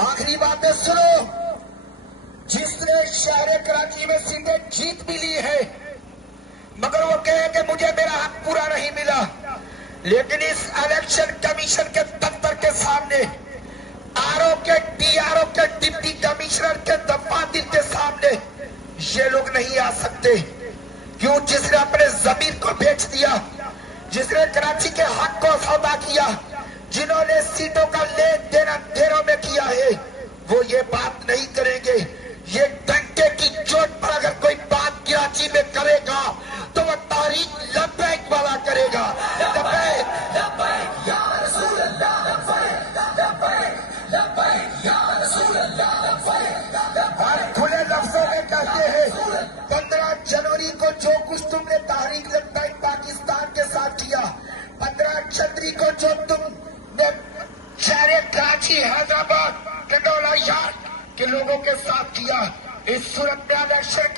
آخری باتیں سنو، جس نے شہر کراچی میں سیٹیں جیت بھی لی ہے مگر وہ کہے کہ مجھے میرا حق پورا نہیں ملا، لیکن اس الیکشن کمیشن کے دفتر کے سامنے، آر او کے ڈی آر او کے ڈپٹی کمشنر کے دفاتر کے سامنے یہ لوگ نہیں آ سکتے. کیوں؟ جس نے اپنے ضمیر کو بیچ دیا، جس نے کراچی کے حق کو سودا کیا، جنہوں نے سیٹوں کا لین دین اندھیروں میں کیا ہے، وہ یہ بات نہیں کریں گے. یہ ڈنکے کی چوٹ پر اگر کوئی بات کراچی میں کرے گا تو وہ تاریخ لبیک والا کرے گا. لبیک لبیک یا رسول اللہ، لبیک لبیک لبیک یا رسول اللہ، لبیک لبیک. کھلے لفظوں میں کہتے ہیں 15 جنوری کو جو کچھ تم نے تحریک لبیک پاکستان کے ساتھ کیا، 15 جنوری کو جو تم نے شہر کراچی، حیدرآباد، کنڈولا یارڈ کے لوگوں کے ساتھ کیا، اس صورت میں الیکشن